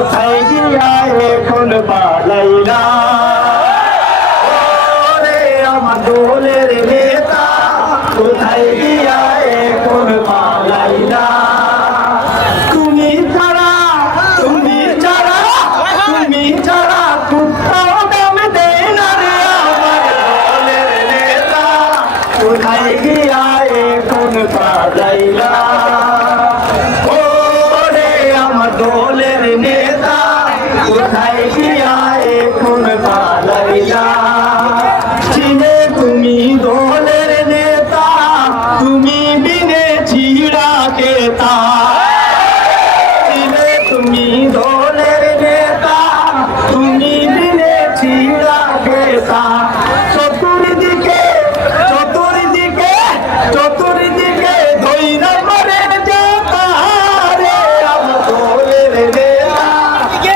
কোথায় গিয়া এখন পালাইলা ওরে আমার দোলের নেতা কোথায় গিয়া এখন পালাইলা তুমি ছাড়া কুত্তাও দাম দেয় না রে আমার দোলের নেতা কোথায় গিয়া এখন পালাইলা ওরে আমার দোলের নেতা কোথায় গিয়া এখন পালাইলা চিনে তুমি দোলের নেতা তুমি বিনে ছিড়া কেতা চিনে তুমি দোলের নেতা তুমি বিনে ছিড়া কেতা চতুর্দিকে ধৈরা করে যেতা রে আমার দোলের নেতা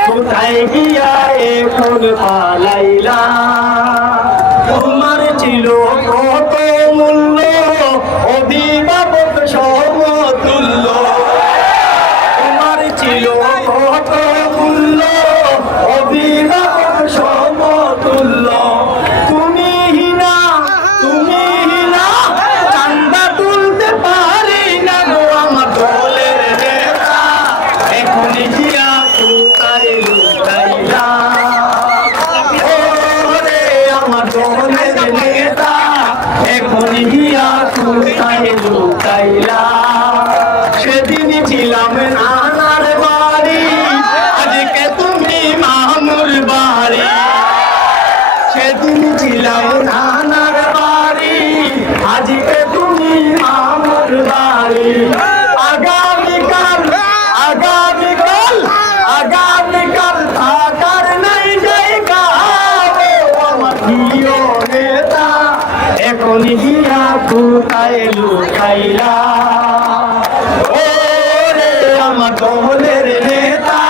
কোথায় গিয়া এখন পালাইলা তোমার ছিল কত মূল্য অভিভাবক সমতুল্য তোমার ছিল কত মূল্য অভিভাবক সমতুল্য তুমি হিনা চান্দা তুলতে পারি না গো আমার দলের নেতা এখন গিয়া কোথায় লুকাইলা ওরে আমার দলের নেতা এখন গিয়া কোথায় লুকাইলা সেদিন ছিলাম নানার বাড়ি আজকে তুমি মামুর বাড়ি সেদিন ছিলাম নানার বাড়ি আজকে তুমি মামুর বাড়ি আগামীকাল থাকার নাই জায়গা আমার প্রিয় নেতা এখন গিয়া কোথায় লুকাইলা ওরে আমার দলের নেতা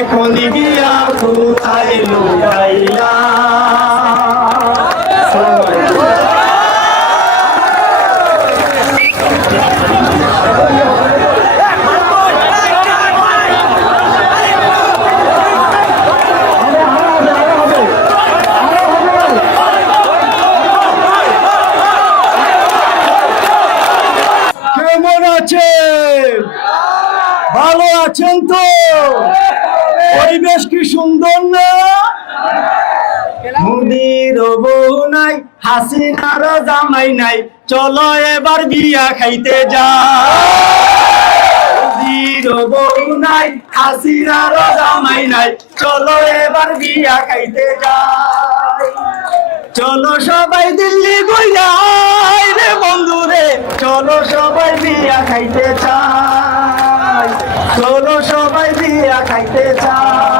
এখন গিয়া কোথায় লুকাইলা কেমন আছেন? ভালো আছেন তো? পরিবেশ কি সুন্দর না? মোদির বউ নাই হাসিনার জামাই নাই চলো এবার বিয়া খাইতে যাই মোদির বউ নাই হাসিনার জামাই নাই চলো এবার বিয়া খাইতে যাই চলো সবাই দিল্লি গইয়াই রে বন্ধু রে চলো সবাই বিয়া খাইতে চাই চলো সবাই বিয়া খাইতে চাই